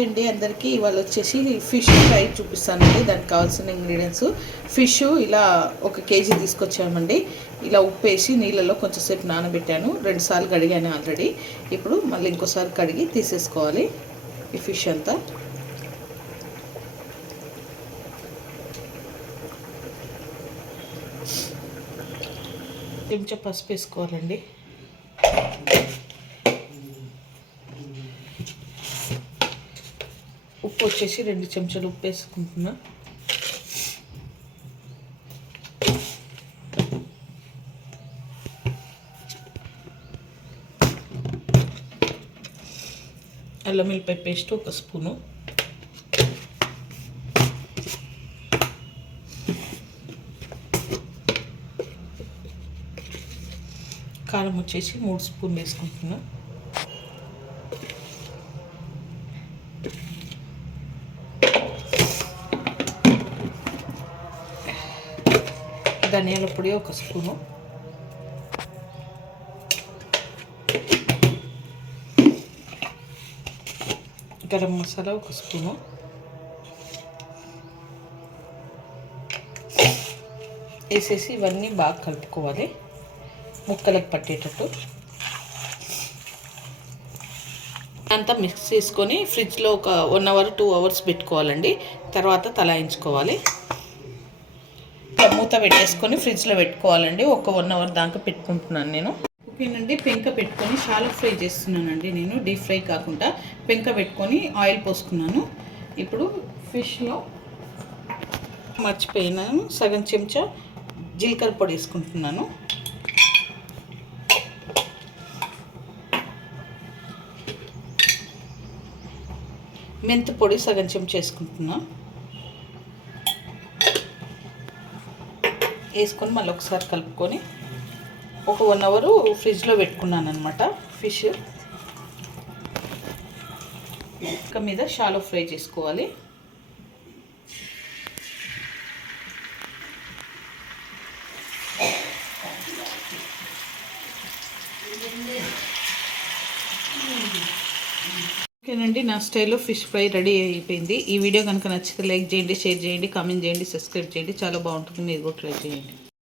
Hi అండి అందరికీ. ఇవాళ వచ్చేసి ఫిష్ ఫ్రై చూపిస్తానండి. దానికి కావాల్సిన ఇంగ్రీడియంట్స్ ఫిష్ ఇలా 1 కేజీ తీసుకొచ్చామండి. ఇలా ఉప్పు వేసి నీళ్ళలో కొంచెంసేపు నానబెట్టాను. 2 సార్లు కడిగాను ఆల్రెడీ. ఇప్పుడు మళ్ళీ ఇంకోసారి కడిగి తీసేసుకోవాలి ఈ ఫిష్ అంతా. కొంచెం పసుపు వేసుకోవాలండి. ఉప్పు వచ్చేసి 2 చెంచాలు ఉప్పు వేసుకుంటున్నా. అల్లం వెల్లిపాయ పేస్ట్ 1 స్పూను, కారం వచ్చేసి 3 స్పూన్లు వేసుకుంటున్నా. ధనియాల పొడి 1 స్పూను, గరం మసాలా 1 స్పూను, వేసేసి ఇవన్నీ బాగా కలుపుకోవాలి ముక్కలకు పట్టేటట్టు. అంతా మిక్స్ చేసుకొని ఫ్రిడ్జ్లో ఒక 1 అవర్ 2 అవర్స్ పెట్టుకోవాలండి. తర్వాత తలాయించుకోవాలి. మూత పెట్టేసుకొని ఫ్రిడ్జ్లో పెట్టుకోవాలండి. ఒక 1 అవర్ దాకా పెట్టుకుంటున్నాను నేను. ఓకేనండి, పెంక పెట్టుకొని షాలో ఫ్రై చేస్తున్నానండి నేను. డీప్ ఫ్రై కాకుండా పెంక పెట్టుకొని ఆయిల్ పోసుకున్నాను. ఇప్పుడు ఫిష్లో మర్చిపోయినాను, సగం చెంచా జీలకర్ర పొడి వేసుకుంటున్నాను. మెంతి పొడి సగం చెంచా వేసుకుంటున్నా. వేసుకొని మళ్ళీ ఒకసారి కలుపుకొని ఒక 1 అవర్ ఫ్రిడ్జ్లో పెట్టుకున్నాను అనమాట ఫిష్. ఇక మీద షాలో ఫ్రై చేసుకోవాలి. ఓకేనండి, నా స్టైల్లో ఫిష్ ఫ్రై రెడీ అయిపోయింది. ఈ వీడియో కనుక నచ్చితే లైక్ చేయండి, షేర్ చేయండి, కామెంట్ చేయండి, సబ్స్క్రైబ్ చేయండి. చాలా బాగుంటుంది, మీరు కూడా ట్రై చేయండి.